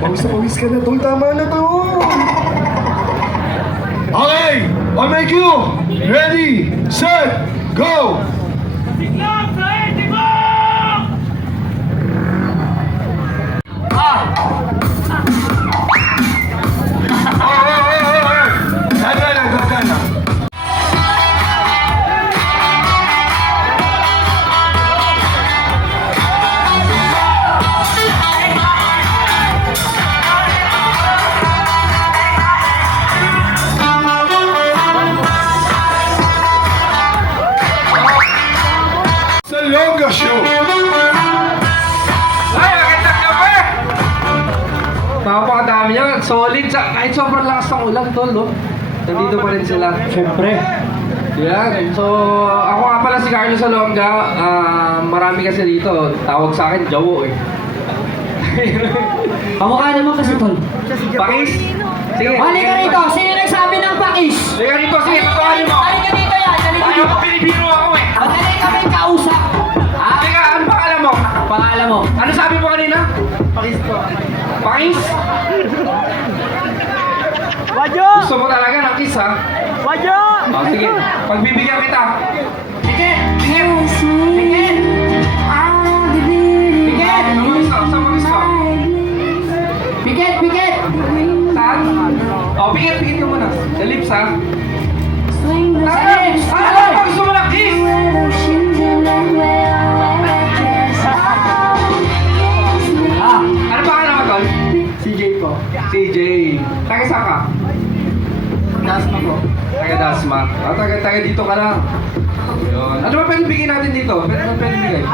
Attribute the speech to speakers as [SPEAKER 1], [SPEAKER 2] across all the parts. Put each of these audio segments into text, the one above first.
[SPEAKER 1] Pawis na pawis ka na, tol. Tama na to. Okay, on my cue. Ready, set, go! Oh, Show.
[SPEAKER 2] Ay, magandang gabi! Napakadami niya. Solid. Sa, kahit sobrang lakas ng ulan, tol, no? Nandito pa rin sila.
[SPEAKER 3] Siyempre.
[SPEAKER 2] Yan. So, ako nga pala si Carlos Salonga. Ah, marami kasi dito. Tawag sa akin, Jawo eh.
[SPEAKER 3] Kamukha naman kasi tol.
[SPEAKER 2] Pakis? Sige.
[SPEAKER 3] Hali ka rito. Sino nagsabi ng pakis?
[SPEAKER 2] Sige rito, sige. Tutuhanin mo.
[SPEAKER 3] Hali ka dito yan. Hali ka
[SPEAKER 2] Ayaw
[SPEAKER 3] dito.
[SPEAKER 2] ko pinibiro mo?
[SPEAKER 3] Pangalan mo?
[SPEAKER 2] Ano sabi mo kanina? Pakis po. Pakis?
[SPEAKER 4] Wadyo!
[SPEAKER 2] Gusto mo talaga ng kiss ha?
[SPEAKER 4] Wadyo!
[SPEAKER 2] Oh, sige. Pagbibigyan kita.
[SPEAKER 3] Sige. Sige. Sige. Pikit!
[SPEAKER 2] Sa mga gusto.
[SPEAKER 3] Pikit! Pikit!
[SPEAKER 2] Saan? Oh, pikit, pikit ka muna. Sa lips ha?
[SPEAKER 3] Sa CJ.
[SPEAKER 2] Taga saan ka?
[SPEAKER 3] Dasma po.
[SPEAKER 2] Taga Dasma. Ah, taga, taga dito ka lang. Yun. Ano ba pwede bigyan natin dito? Pwede ba pwede bigay?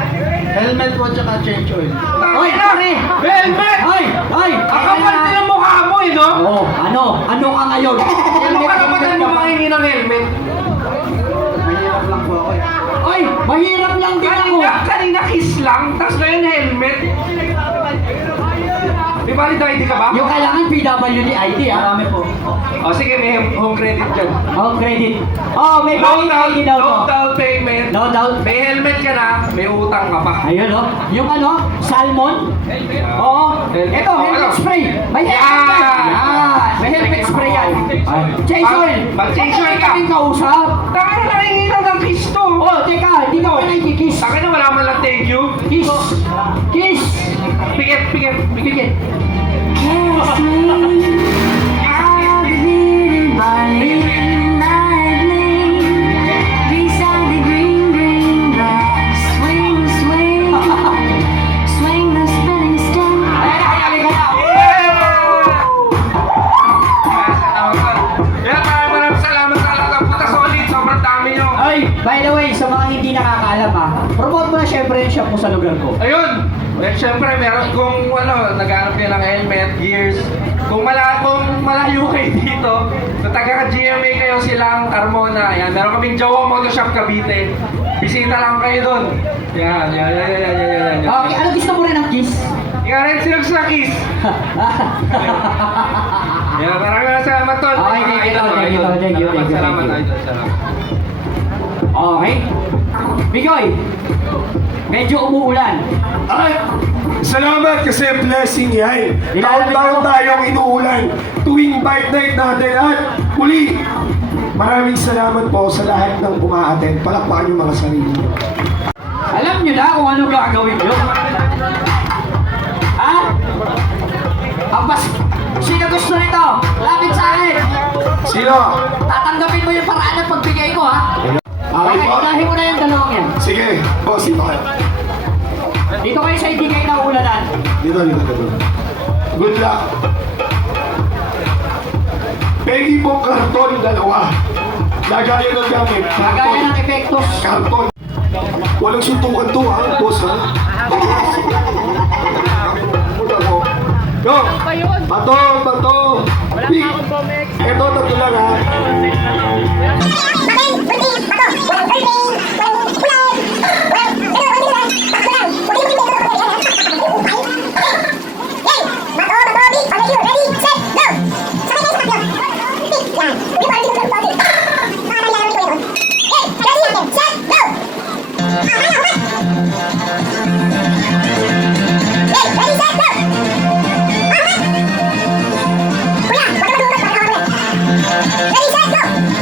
[SPEAKER 3] Helmet po tsaka change oil.
[SPEAKER 2] Oy, pare! Velvet!
[SPEAKER 3] Hoy! Hoy!
[SPEAKER 2] Ang kapal din ang mukha mo eh, no?
[SPEAKER 3] Oh, ano? Ano ka ngayon?
[SPEAKER 2] Ano ka naman ang lumahingi ng helmet?
[SPEAKER 3] Mahirap lang po ako eh. Oy! Mahirap lang din ako!
[SPEAKER 2] Kanina, kanina kiss lang, tapos ngayon helmet. Valid ID ka ba?
[SPEAKER 3] Yung kailangan PWD ID ah. Marami po.
[SPEAKER 2] O sige, may home credit dyan.
[SPEAKER 3] Oh, credit. Oh, may
[SPEAKER 2] No
[SPEAKER 3] valid
[SPEAKER 2] doubt,
[SPEAKER 3] ID daw
[SPEAKER 2] no
[SPEAKER 3] po.
[SPEAKER 2] doubt payment.
[SPEAKER 3] No doubt.
[SPEAKER 2] May helmet ka na, may utang ka pa.
[SPEAKER 3] Ayun oh. Yung ano, salmon. Oo.
[SPEAKER 2] Helmet.
[SPEAKER 3] Ito, helmet
[SPEAKER 2] ano?
[SPEAKER 3] spray. May helmet.
[SPEAKER 2] Yan!
[SPEAKER 3] Promote mo na syempre yung shop mo sa lugar ko.
[SPEAKER 2] Ayun! Eh, syempre, meron kung ano, naghanap kayo ng helmet, gears. Kung mala kung malayo kayo dito, sa taga GMA kayo silang Carmona. Yan, meron kaming Jawa Shop Cavite. Bisita lang kayo doon. Yan, yan, yan, yan, yan, yan, yan, yan.
[SPEAKER 3] Okay, ano gusto mo rin ng kiss?
[SPEAKER 2] Ikaw rin silang sa kiss. Yan, maraming salamat, Tol.
[SPEAKER 3] Okay, thank you. Thank you. Thank you, thank you,
[SPEAKER 2] Salamat. Idol. Salamat.
[SPEAKER 3] Okay. Bigoy, medyo umuulan.
[SPEAKER 1] Ay, salamat kasi blessing yan. Taon-taon tayong inuulan. Tuwing bike night natin at muli, maraming salamat po sa lahat ng umaaten. Palakpakan yung mga sarili.
[SPEAKER 3] Alam nyo na kung ano gagawin nyo. Ha? Ang bas... Sino gusto nito? Lapit sa akin.
[SPEAKER 1] Sino?
[SPEAKER 3] Tatanggapin mo yung paraan ng pagbigay ko, ha?
[SPEAKER 1] Okay Sige, boss, sino kayo?
[SPEAKER 3] Dito kayo sa hindi kayo naulanan.
[SPEAKER 1] Dito, dito, dito. Good luck. Pegi po karton dalawa. Lagaya ng gamit.
[SPEAKER 3] Kagaya ng epektos.
[SPEAKER 1] Karton. Walang suntukan to ha, boss ha? Yo! Bato,
[SPEAKER 5] Hey!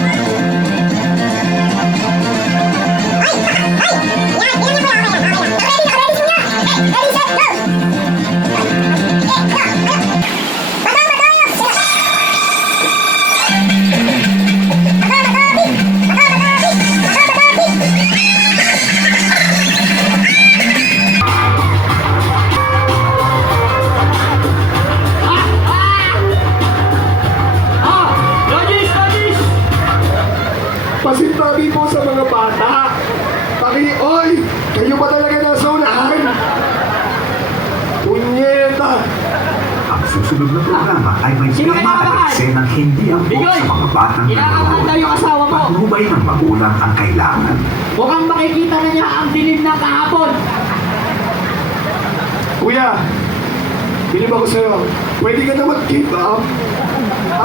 [SPEAKER 4] Susunod na programa ay may
[SPEAKER 3] Sino
[SPEAKER 4] tema at
[SPEAKER 3] kinakabahan?
[SPEAKER 4] eksenang hindi angkop sa mga batang
[SPEAKER 3] kinakabahan daw yung asawa mo.
[SPEAKER 4] Patnubay ng magulang ang kailangan.
[SPEAKER 3] Mukhang makikita na niya ang dilim ng kahapon.
[SPEAKER 1] Kuya, bilib ako sa'yo. Pwede ka naman keep up.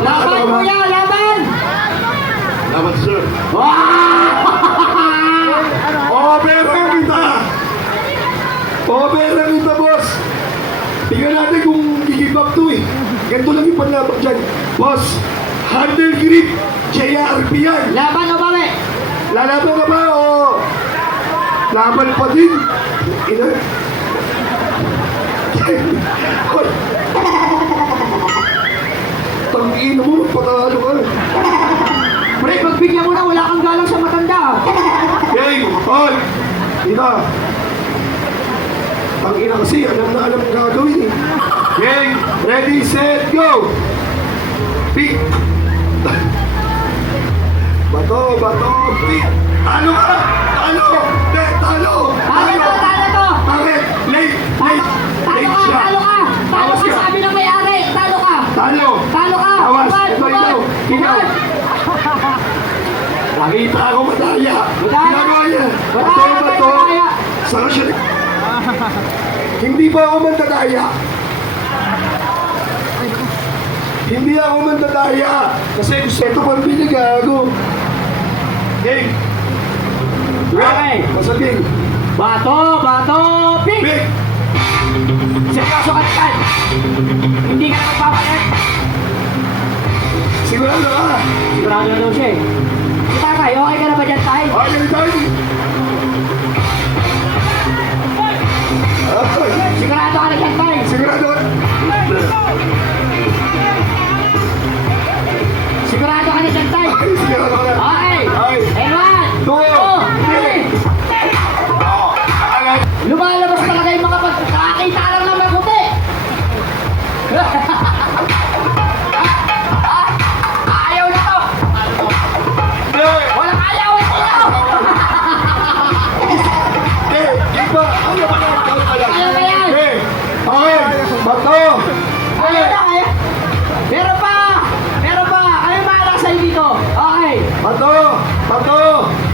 [SPEAKER 3] Laban,
[SPEAKER 1] naman.
[SPEAKER 3] kuya, laban!
[SPEAKER 1] Laban, sir.
[SPEAKER 3] Wow!
[SPEAKER 1] Opera kita! Opera kita, boss! Tingnan natin kung gigib up to eh. Ganito lang yung panlaban dyan. Boss, handle grip, JRP yan.
[SPEAKER 3] Laban o bawi?
[SPEAKER 1] Lalaban ka ba o laban pa din? Ina. Hoy. Tangina mo, patalo ka.
[SPEAKER 3] Pre, pagbigyan mo na, wala kang galang sa matanda.
[SPEAKER 1] Hey, hoy! Ina. Tangina kasi, alam na alam ang gagawin eh. Gang, ready, set, go! Pick! Bato, bato, pick! Talo ka! Talo! Talo!
[SPEAKER 3] Talo talo to!
[SPEAKER 1] Bakit? Late! Late!
[SPEAKER 3] Talo
[SPEAKER 1] Late
[SPEAKER 3] ka,
[SPEAKER 1] siya!
[SPEAKER 3] talo ka! Talo
[SPEAKER 1] Awas
[SPEAKER 3] ka,
[SPEAKER 1] ka!
[SPEAKER 3] sabi ng may-ari! Talo ka!
[SPEAKER 1] Talo!
[SPEAKER 3] Talo ka!
[SPEAKER 1] Awas!
[SPEAKER 3] Bumad,
[SPEAKER 1] Ito
[SPEAKER 3] bumad,
[SPEAKER 1] ikaw! Ikaw!
[SPEAKER 3] bumad.
[SPEAKER 1] Nakita ako madaya!
[SPEAKER 3] Madaya!
[SPEAKER 1] Ginagawa niya!
[SPEAKER 3] Wala
[SPEAKER 1] Bato,
[SPEAKER 3] ka
[SPEAKER 1] bato!
[SPEAKER 3] madaya!
[SPEAKER 1] Saan siya? Hindi ba ako mandadaya? Hindi ako mandadaya! Kasi gusto ito pang binigago! Hey!
[SPEAKER 3] Okay.
[SPEAKER 1] Masabing!
[SPEAKER 3] Bato, bato, pick!
[SPEAKER 1] Big!
[SPEAKER 3] Seryoso ka dyan! Hindi ka na magpapalit!
[SPEAKER 1] Sigurado ka!
[SPEAKER 3] Sigurado na daw siya eh. Tatay, okay ka na ba dyan, tay?
[SPEAKER 1] Ay, ay,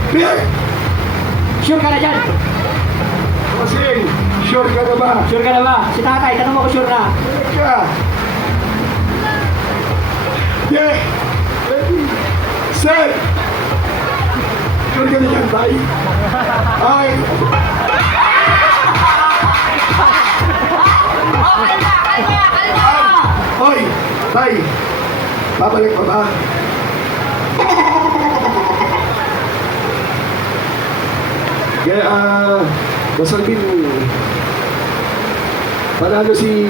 [SPEAKER 1] Big!
[SPEAKER 3] Sure ka na dyan?
[SPEAKER 1] Kasing! Sure ka na ba?
[SPEAKER 3] Sure ka na ba? Si tatay, tanong mo ko sure na.
[SPEAKER 1] Ka! Yeah! Ready! Set! Sure ka na dyan, tay? Ay! Hoy! Tay! Babalik pa ba? Kaya, ah, Basal din, panalo si,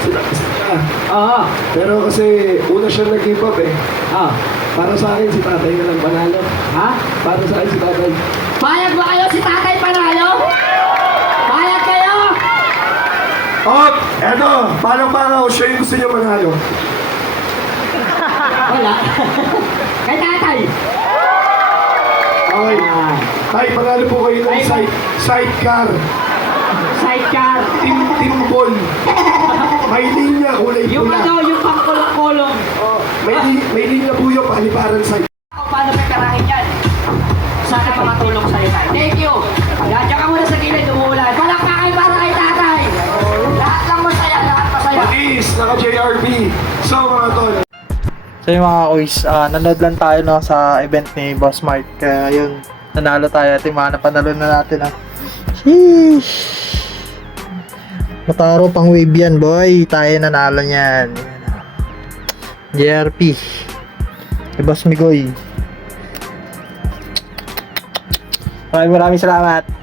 [SPEAKER 1] si, si ah,
[SPEAKER 3] Oo.
[SPEAKER 1] pero kasi una siya nag-give up eh.
[SPEAKER 3] Ah.
[SPEAKER 1] Para sa akin, si tatay na lang panalo.
[SPEAKER 3] Ha?
[SPEAKER 1] Para sa akin, si tatay.
[SPEAKER 3] Payag ba kayo si tatay panalo? Payag kayo?
[SPEAKER 1] Oh, eto, paano pa siya yung gusto niyo manalo?
[SPEAKER 3] Wala. Kay tatay.
[SPEAKER 1] Okay.
[SPEAKER 3] Ah.
[SPEAKER 1] Tay, panalo po kayo ng side, sidecar.
[SPEAKER 3] Sidecar.
[SPEAKER 1] Tim, timbol. May linya, kulay
[SPEAKER 3] Yung
[SPEAKER 1] pula.
[SPEAKER 3] ano, yung pangkulong-kulong.
[SPEAKER 1] Oh, may, li- may linya po yung paliparan side.
[SPEAKER 3] Kung paano pagkarahin yan? Sana pa matulong sa'yo tayo. Thank you. Yan, dyan ka muna sa gilid, umuulan. Palakpakan para kay tatay. Lahat lang masaya, lahat masaya.
[SPEAKER 1] Patis, naka-JRP. So, mga tol,
[SPEAKER 5] So yung mga kuys, ah, nanood lang tayo no, sa event ni Boss Mark. Kaya yun, nanalo tayo at yung mga napanalo na natin. Ah. Sheesh! Mataro pang wave yan boy. Tayo nanalo niyan. JRP. Kay Boss Migoy. Maraming maraming salamat.